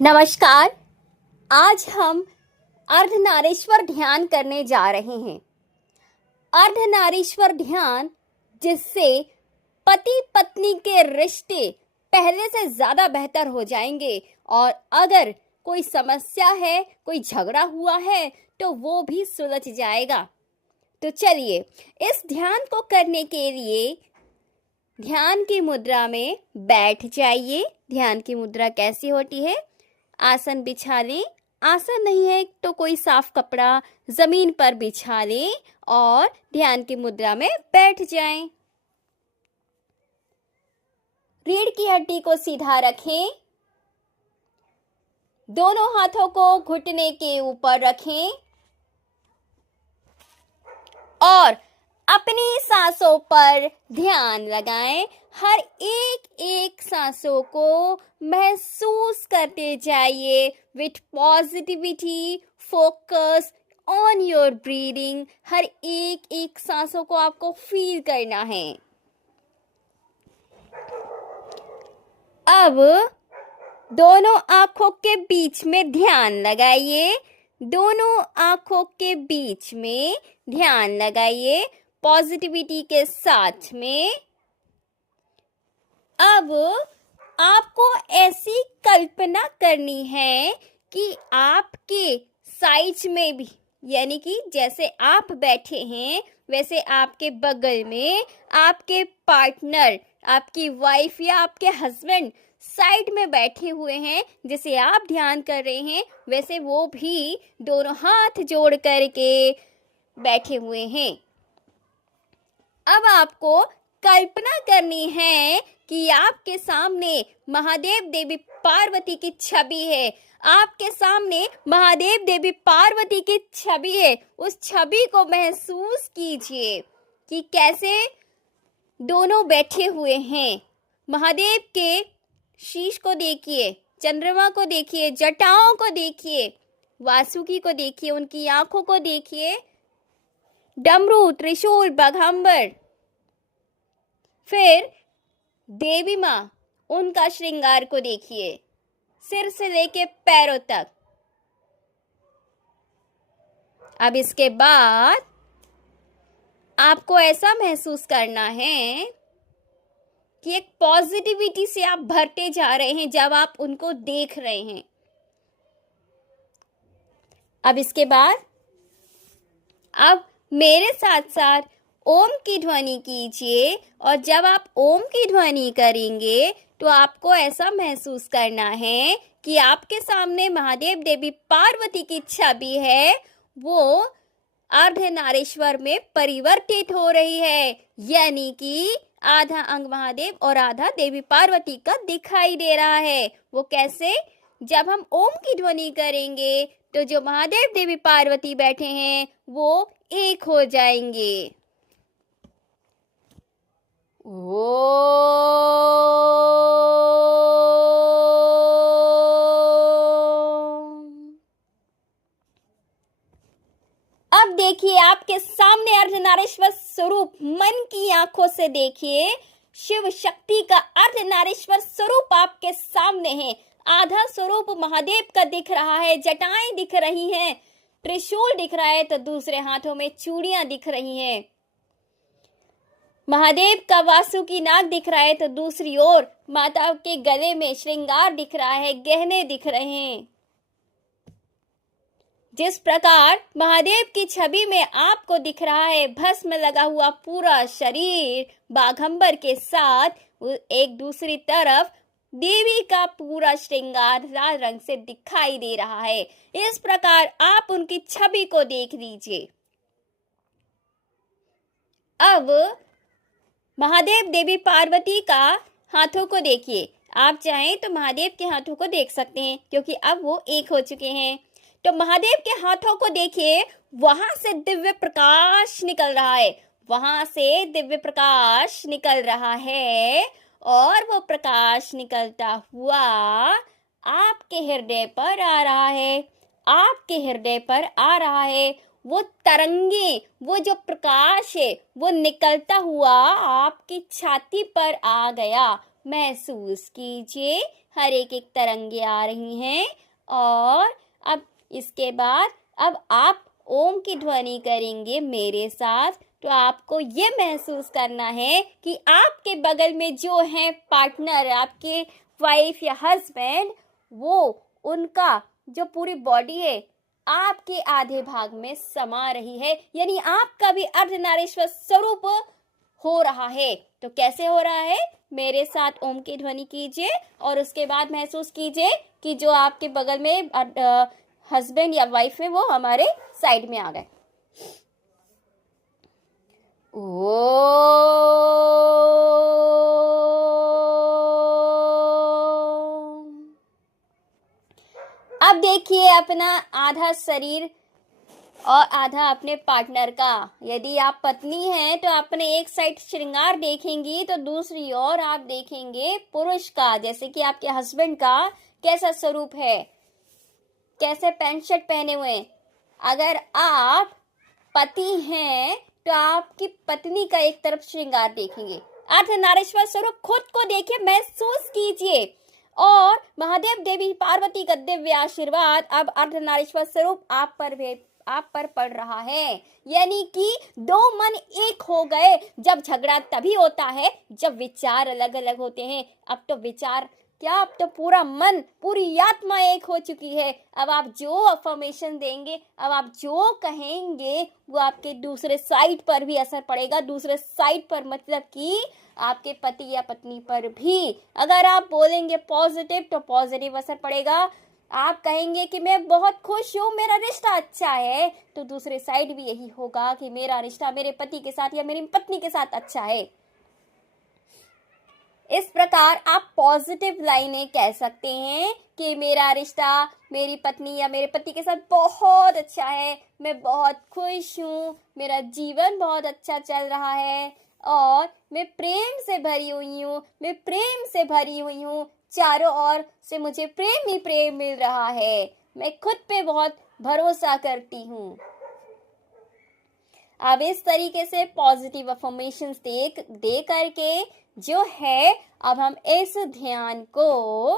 नमस्कार। आज हम अर्धनारीश्वर ध्यान करने जा रहे हैं। अर्धनारीश्वर ध्यान जिससे पति पत्नी के रिश्ते पहले से ज़्यादा बेहतर हो जाएंगे और अगर कोई समस्या है, कोई झगड़ा हुआ है तो वो भी सुलझ जाएगा। तो चलिए इस ध्यान को करने के लिए ध्यान की मुद्रा में बैठ जाइए। ध्यान की मुद्रा कैसी होती है? आसन बिछा लें। आसन नहीं है तो कोई साफ कपड़ा जमीन पर बिछा लें और ध्यान की मुद्रा में बैठ जाएं। रीढ़ की हड्डी को सीधा रखें। दोनों हाथों को घुटने के ऊपर रखें और अपनी सांसों पर ध्यान लगाएं। हर एक सांसों को महसूस करते जाइए with positivity, focus on your breathing. हर एक सांसों को आपको फील करना है। अब दोनों आंखों के बीच में ध्यान लगाइए। दोनों आंखों के बीच में ध्यान लगाइए पॉजिटिविटी के साथ में। अब आपको ऐसी कल्पना करनी है कि आपके साइड में भी, यानी कि जैसे आप बैठे हैं वैसे आपके बगल में आपके पार्टनर, आपकी वाइफ या आपके हस्बैंड साइड में बैठे हुए हैं। जैसे आप ध्यान कर रहे हैं वैसे वो भी दोनों हाथ जोड़ करके बैठे हुए हैं। अब आपको कल्पना करनी है कि आपके सामने महादेव देवी पार्वती की छवि है। आपके सामने महादेव देवी पार्वती की छवि है। उस छवि को महसूस कीजिए कि कैसे दोनों बैठे हुए हैं। महादेव के शीश को देखिए, चंद्रमा को देखिए, जटाओं को देखिए, वासुकी को देखिए, उनकी आंखों को देखिए, डमरू, त्रिशूल, बाघंबर। फिर देवी माँ, उनका श्रृंगार को देखिए, सिर से लेके पैरों तक। अब इसके बाद आपको ऐसा महसूस करना है कि एक पॉजिटिविटी से आप भरते जा रहे हैं जब आप उनको देख रहे हैं। अब इसके बाद अब मेरे साथ साथ ओम की ध्वनि कीजिए और जब आप ओम की ध्वनि करेंगे तो आपको ऐसा महसूस करना है कि आपके सामने महादेव देवी पार्वती की छवि है, वो अर्धनारीश्वर में परिवर्तित हो रही है। यानी कि आधा अंग महादेव और आधा देवी पार्वती का दिखाई दे रहा है। वो कैसे? जब हम ओम की ध्वनि करेंगे तो जो महादेव देवी पार्वती बैठे हैं वो एक हो जाएंगे। अब देखिए आपके सामने अर्धनारीश्वर स्वरूप, मन की आंखों से देखिए। शिव शक्ति का अर्धनारीश्वर स्वरूप आपके सामने है। आधा स्वरूप महादेव का दिख रहा है, जटाएं दिख रही हैं, त्रिशूल दिख रहा है तो दूसरे हाथों में चूड़ियां दिख रही हैं। महादेव का वासुकी नाग दिख रहा है तो दूसरी ओर माता के गले में श्रृंगार दिख रहा है, गहने दिख रहे हैं। जिस प्रकार महादेव की छवि में आपको दिख रहा है भस्म लगा हुआ पूरा शरीर बाघंबर के साथ, एक दूसरी तरफ देवी का पूरा श्रृंगार लाल रंग से दिखाई दे रहा है। इस प्रकार आप उनकी छवि को देख लीजिए। अब महादेव देवी पार्वती का हाथों को देखिए। आप चाहें तो महादेव के हाथों को देख सकते हैं क्योंकि अब वो एक हो चुके हैं। तो महादेव के हाथों को देखिए, वहां से दिव्य प्रकाश निकल रहा है, वहां से दिव्य प्रकाश निकल रहा है और वो प्रकाश निकलता हुआ आपके हृदय पर आ रहा है। आपके हृदय पर आ रहा है वो तरंगे, वो जो प्रकाश है वो निकलता हुआ आपकी छाती पर आ गया। महसूस कीजिए। हर एक एक तरंगे आ रही हैं और अब इसके बाद अब आप ओम की ध्वनि करेंगे मेरे साथ। तो आपको ये महसूस करना है कि आपके बगल में जो है पार्टनर, आपके वाइफ या हस्बैंड, वो उनका जो पूरी बॉडी है आपके आधे भाग में समा रही है, यानी आपका भी अर्धनारीश्वर स्वरूप हो रहा है। तो कैसे हो रहा है? मेरे साथ ओम की ध्वनि कीजिए और उसके बाद महसूस कीजिए कि जो आपके बगल में हस्बैंड या वाइफ है वो हमारे साइड में आ गए। ओ अब देखिए अपना आधा शरीर और आधा अपने पार्टनर का। यदि आप पत्नी हैं तो अपने एक साइड श्रृंगार देखेंगी तो दूसरी ओर आप देखेंगे पुरुष का, जैसे कि आपके हस्बैंड का कैसा स्वरूप है, कैसे पैंट शर्ट पहने हुए। अगर आप पति हैं तो आपकी पत्नी का एक तरफ श्रृंगार देखेंगे। अर्धनारीश्वर स्वरूप खुद को देखिए, महसूस कीजिए और महादेव देवी पार्वती का दिव्य आशीर्वाद अब अर्धनारीश्वर स्वरूप आप पर पड़ रहा है। यानी कि दो मन एक हो गए। जब झगड़ा तभी होता है जब विचार अलग अलग होते हैं। अब तो विचार क्या, अब तो पूरा मन, पूरी आत्मा एक हो चुकी है। अब आप जो अफर्मेशन देंगे, अब आप जो कहेंगे वो आपके दूसरे साइड पर भी असर पड़ेगा। दूसरे साइड पर मतलब कि आपके पति या पत्नी पर भी। अगर आप बोलेंगे पॉजिटिव तो पॉजिटिव असर पड़ेगा। आप कहेंगे कि मैं बहुत खुश हूँ, मेरा रिश्ता अच्छा है, तो दूसरे साइड भी यही होगा कि मेरा रिश्ता मेरे पति के साथ या मेरी पत्नी के साथ अच्छा है। इस प्रकार आप पॉजिटिव लाइनें कह सकते हैं कि मेरा रिश्ता मेरी पत्नी या मेरे पति के साथ बहुत अच्छा है, मैं बहुत खुश हूँ, मेरा जीवन बहुत अच्छा चल रहा है और मैं प्रेम से भरी हुई हूँ, मैं प्रेम से भरी हुई हूँ, चारों ओर से मुझे प्रेम ही प्रेम मिल रहा है, मैं खुद पे बहुत भरोसा करती हूँ। अब इस तरीके से पॉजिटिव अफर्मेशंस दे करके जो है अब हम इस ध्यान को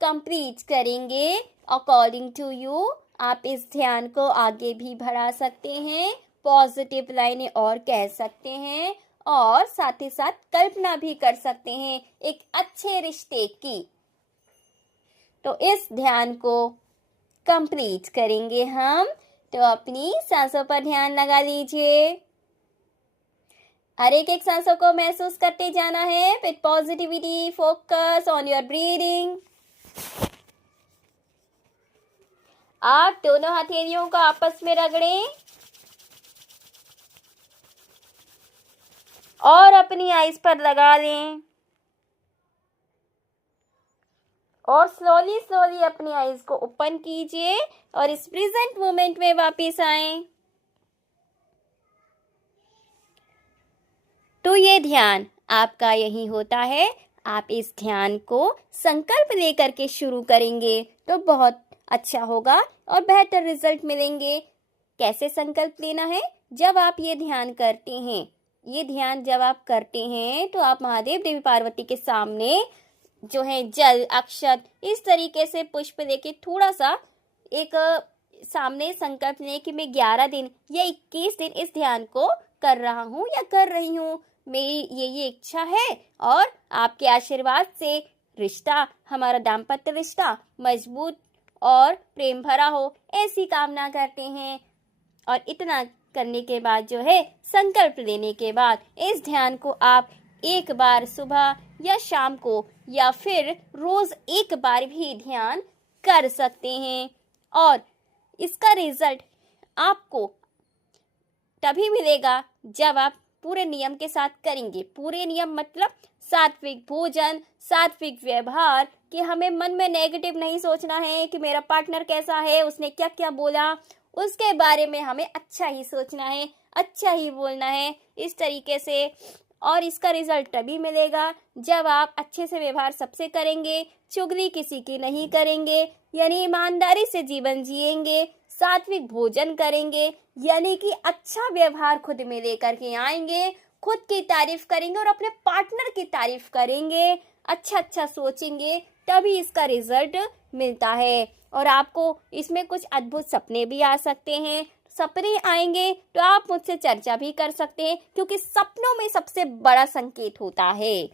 कंप्लीट करेंगे अकॉर्डिंग टू यू। आप इस ध्यान को आगे भी बढ़ा सकते हैं, पॉजिटिव लाइनें और कह सकते हैं और साथ ही साथ कल्पना भी कर सकते हैं एक अच्छे रिश्ते की। तो इस ध्यान को कंप्लीट करेंगे हम। तो अपनी सांसों पर ध्यान लगा लीजिए। हर एक सांसों को महसूस करते जाना है with positivity. Focus on your breathing. आप दोनों हथेलियों को आपस में रगड़ें और अपनी आईज पर लगा लें और स्लोली अपनी आईज को ओपन कीजिए और इस प्रेजेंट मोमेंट में वापस आएं। तो ये ध्यान आपका यही होता है। आप इस ध्यान को संकल्प लेकर के शुरू करेंगे तो बहुत अच्छा होगा और बेहतर रिजल्ट मिलेंगे। कैसे संकल्प लेना है? जब आप ये ध्यान करते हैं, ये ध्यान जब आप करते हैं तो आप महादेव देवी पार्वती के सामने जो है जल, अक्षत, इस तरीके से पुष्प लेके थोड़ा सा एक सामने संकल्प लें कि मैं 11 दिन या 21 दिन इस ध्यान को कर रहा हूँ या कर रही हूँ। मेरी ये इच्छा है और आपके आशीर्वाद से रिश्ता, हमारा दाम्पत्य रिश्ता मजबूत और प्रेम भरा हो, ऐसी कामना करते हैं। और इतना करने के बाद जो है संकल्प लेने के बाद इस ध्यान को आप एक बार सुबह या शाम को या फिर रोज एक बार भी ध्यान कर सकते हैं और इसका रिजल्ट आपको तभी मिलेगा जब आप पूरे नियम के साथ करेंगे। पूरे नियम मतलब सात्विक भोजन, सात्विक व्यवहार, कि हमें मन में नेगेटिव नहीं सोचना है कि मेरा पार्टनर कैसा है, उसने क्या क्या बोला, उसके बारे में हमें अच्छा ही सोचना है, अच्छा ही बोलना है, इस तरीके से। और इसका रिजल्ट तभी मिलेगा जब आप अच्छे से व्यवहार सबसे करेंगे, चुगली किसी की नहीं करेंगे, यानी ईमानदारी से जीवन जिएंगे, सात्विक भोजन करेंगे, यानी कि अच्छा व्यवहार खुद में लेकर के आएंगे, खुद की तारीफ करेंगे और अपने पार्टनर की तारीफ करेंगे। अच्छा अच्छा सोचेंगे तभी इसका रिजल्ट मिलता है। और आपको इसमें कुछ अद्भुत सपने भी आ सकते हैं। सपने आएंगे तो आप मुझसे चर्चा भी कर सकते हैं, क्योंकि सपनों में सबसे बड़ा संकेत होता है।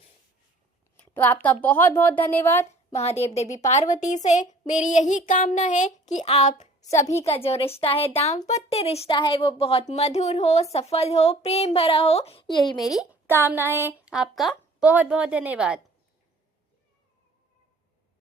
तो आपका बहुत बहुत धन्यवाद। महादेव देवी पार्वती से मेरी यही कामना है कि आप सभी का जो रिश्ता है, दाम्पत्य रिश्ता है, वो बहुत मधुर हो, सफल हो, प्रेम भरा हो। यही मेरी कामना है। आपका बहुत बहुत धन्यवाद।